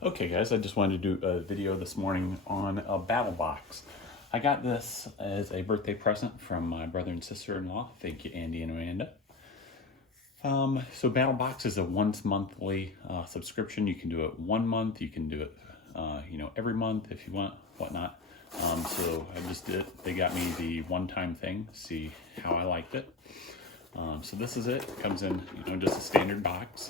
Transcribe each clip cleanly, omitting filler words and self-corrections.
Okay guys, I just wanted to do a video this morning on a battle box. I got this as a birthday present from my brother and sister-in-law. Thank you, Andy and Amanda. So Battle Box is a once monthly subscription. You can do it 1 month, you can do it every month if you want, whatnot. So I just did, they got me the one-time thing, see how I liked it. So this is it. It comes in, just a standard box.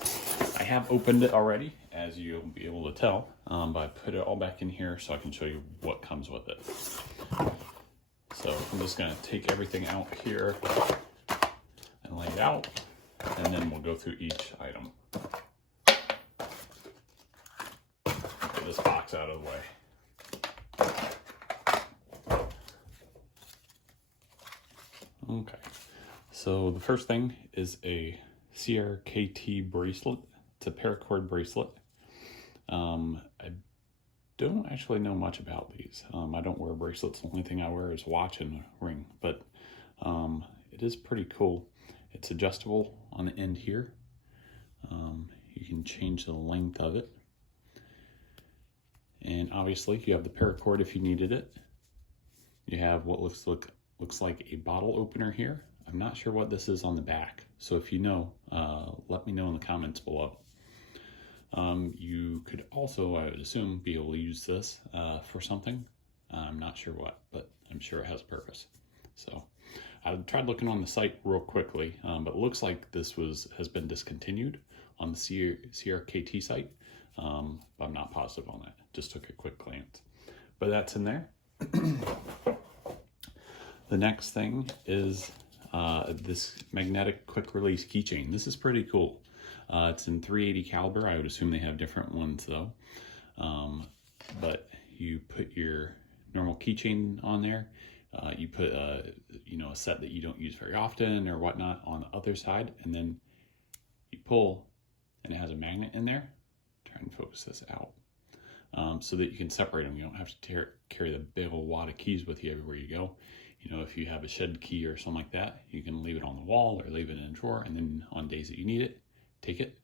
I have opened it already, as you'll be able to tell, but I put it all back in here so I can show you what comes with it. So I'm just going to take everything out here and lay it out, and then we'll go through each item. Get this box out of the way. Okay. So the first thing is a CRKT bracelet. It's a paracord bracelet. I don't actually know much about these. I don't wear bracelets. The only thing I wear is a watch and a ring, but it is pretty cool. It's adjustable on the end here. You can change the length of it. And obviously you have the paracord if you needed it. You have what looks like a bottle opener here. I'm not sure what this is on the back, so if you know, let me know in the comments below. You could also, I would assume, be able to use this for something. I'm not sure what, but I'm sure it has a purpose. So I tried looking on the site real quickly, but it looks like this has been discontinued on the CRKT site. But I'm not positive on that. Just took a quick glance. But that's in there. The next thing is this magnetic quick release keychain. This is pretty cool. It's in 380 caliber. I would assume they have different ones though. But you put your normal keychain on there. You put a set that you don't use very often or whatnot on the other side, and then you pull, and it has a magnet in there. Try and focus this out, so that you can separate them. You don't have to carry the big old wad of keys with you everywhere you go. If you have a shed key or something like that, you can leave it on the wall or leave it in a drawer, and then on days that you need it, take it,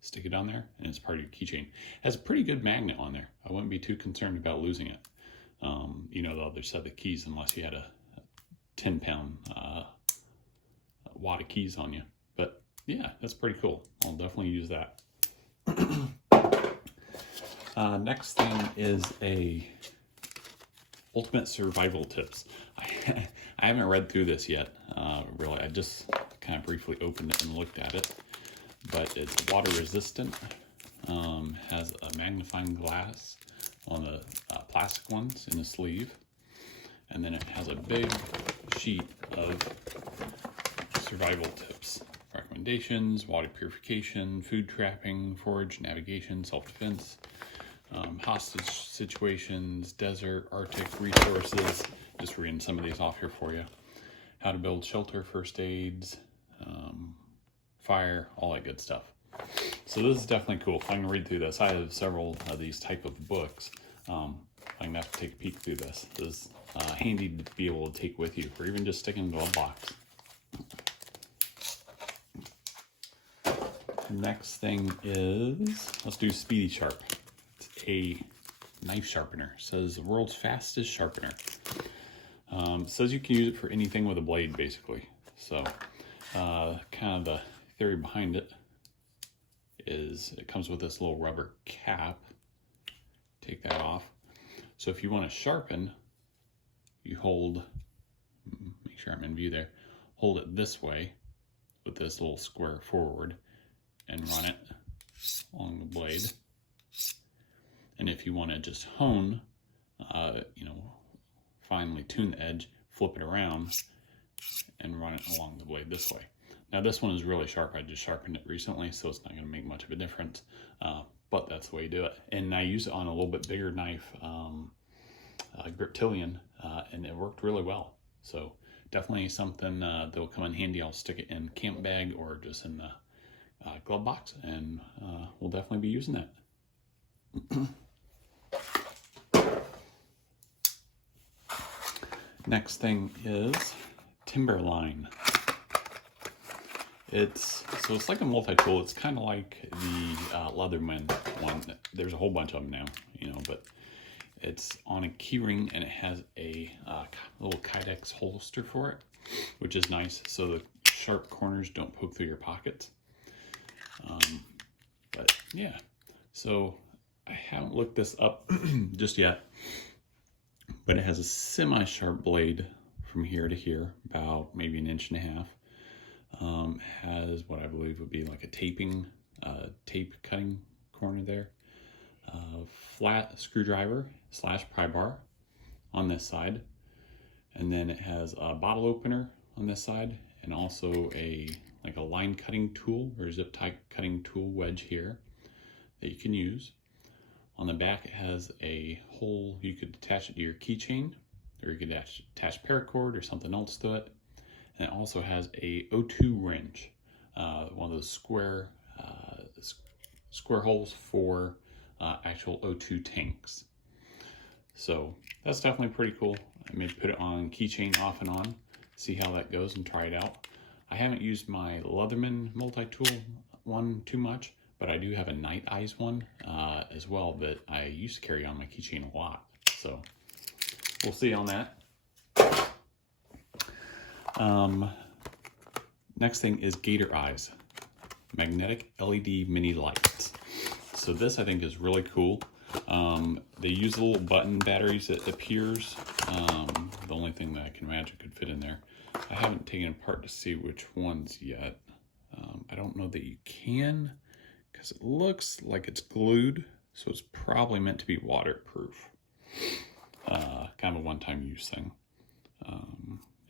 stick it on there, and it's part of your keychain. It has a pretty good magnet on there. I wouldn't be too concerned about losing it. The other set of keys, unless you had a 10-pound wad of keys on you. But yeah, that's pretty cool. I'll definitely use that. Next thing is a Ultimate Survival Tips. I haven't read through this yet, really. I just kind of briefly opened it and looked at it. But it's water resistant, has a magnifying glass on the plastic ones in the sleeve. And then it has a big sheet of survival tips. Recommendations, water purification, food trapping, forage, navigation, self-defense, hostage situations, desert, Arctic resources. Just reading some of these off here for you. How to build shelter, first aids, fire, all that good stuff. So this is definitely cool. If I can read through this, I have several of these type of books. I'm gonna have to take a peek through this. This is handy to be able to take with you, or even just stick into a box. Next thing is, let's do Speedy Sharp. It's a knife sharpener. It says the world's fastest sharpener. It says you can use it for anything with a blade, basically. So kind of the theory behind it is it comes with this little rubber cap. Take that off. So if you want to sharpen, you hold, make sure I'm in view there, hold it this way with this little square forward and run it along the blade. And if you want to just hone, finely tune the edge, flip it around and run it along the blade this way. Now this one is really sharp. I just sharpened it recently, so it's not going to make much of a difference. But that's the way you do it. And I use it on a little bit bigger knife, Griptilian, and it worked really well. So definitely something that will come in handy. I'll stick it in camp bag or just in the glove box, and we'll definitely be using that. Next thing is Timberline. It's like a multi-tool. It's kind of like the Leatherman one. There's a whole bunch of them now, you know, but it's on a key ring and it has a little Kydex holster for it, which is nice so the sharp corners don't poke through your pockets. But yeah, so I haven't looked this up just yet, but it has a semi-sharp blade from here to here, about maybe 1.5 inches. Has what I believe would be like a tape cutting corner there. Flat screwdriver / pry bar on this side, and then it has a bottle opener on this side, and also a line cutting tool or zip tie cutting tool wedge here that you can use. On the back it has a hole you could attach it to your keychain, or you could attach paracord or something else to it. And it also has a O2 wrench, one of those square holes for actual O2 tanks. So that's definitely pretty cool. I may put it on keychain off and on, see how that goes and try it out. I haven't used my Leatherman multi-tool one too much, but I do have a Night Eyes one as well that I used to carry on my keychain a lot. So we'll see on that. Next thing is Gator Eyes, magnetic LED mini lights. So this I think is really cool. They use little button batteries, it appears. The only thing that I can imagine could fit in there. I haven't taken it apart to see which ones yet. I don't know that you can, because it looks like it's glued, so it's probably meant to be waterproof. Kind of a one-time use thing.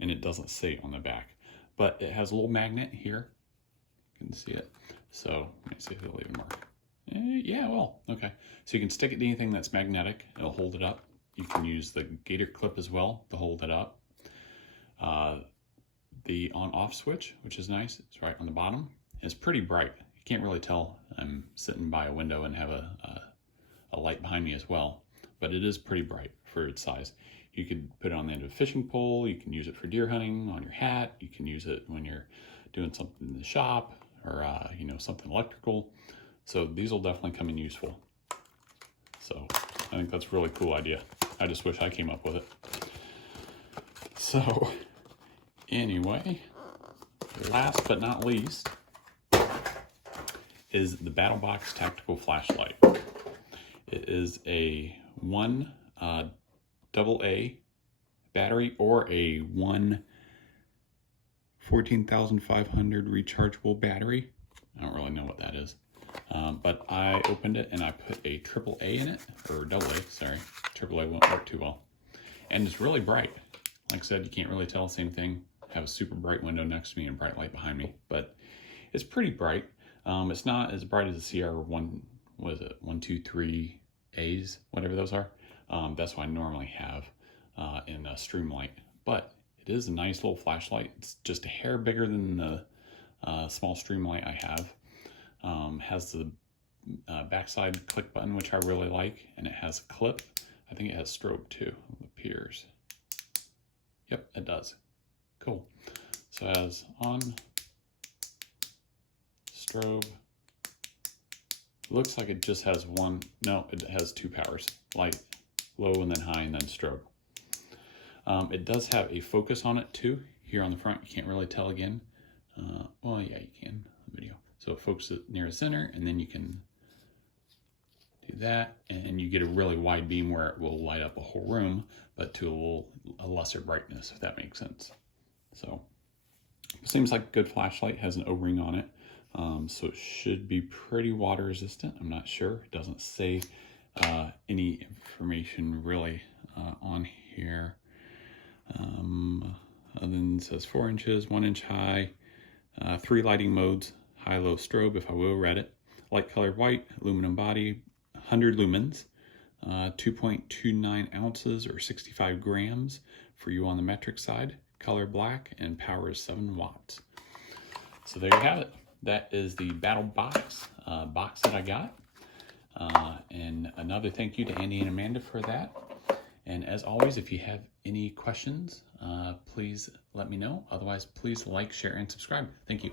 And it doesn't say on the back, but it has a little magnet here. You can see it. So let me see if it'll even work. Yeah, well, okay. So you can stick it to anything that's magnetic. It'll hold it up. You can use the Gator clip as well to hold it up. The on-off switch, which is nice, it's right on the bottom. It's pretty bright. You can't really tell. I'm sitting by a window and have a light behind me as well, but it is pretty bright for its size. You could put it on the end of a fishing pole. You can use it for deer hunting, on your hat. You can use it when you're doing something in the shop, or you know, something electrical. So these will definitely come in useful. So I think that's a really cool idea. I just wish I came up with it. So anyway, last but not least is the Battle Box Tactical Flashlight. It is a 1 AA battery or a 1 14,500 rechargeable battery. I don't really know what that is. But I opened it and I put a AAA in it, or AA, sorry. AAA won't work too well. And it's really bright. Like I said, you can't really tell, same thing. I have a super bright window next to me and bright light behind me, but it's pretty bright. It's not as bright as the CR1, what is it, 123As, whatever those are. That's what I normally have in a Streamlight, but it is a nice little flashlight. It's just a hair bigger than the small Streamlight I have. Has the backside click button, which I really like, and it has a clip. I think it has strobe too, it appears. Yep, it does. Cool. So it has on, strobe. Looks like it just has one. No, it has 2 powers, light, low, and then high, and then strobe. It does have a focus on it too. Here on the front, you can't really tell again. Well, yeah, you can on the video. So it focuses near the center, and then you can do that, and you get a really wide beam where it will light up a whole room, but to a lesser brightness, if that makes sense. So it seems like a good flashlight. Has an O-ring on it, so it should be pretty water resistant. I'm not sure. It doesn't say any information really on here. Other than it says 4 inches, 1 inch high, 3 lighting modes, high, low, strobe, if I will read it. Light colored white, aluminum body, 100 lumens, 2.29 ounces or 65 grams for you on the metric side, color black, and power is 7 watts. So there you have it. That is the Battle Box box that I got. And another thank you to Andy and Amanda for that. And as always, if you have any questions, please let me know. Otherwise, please like, share, and subscribe. Thank you.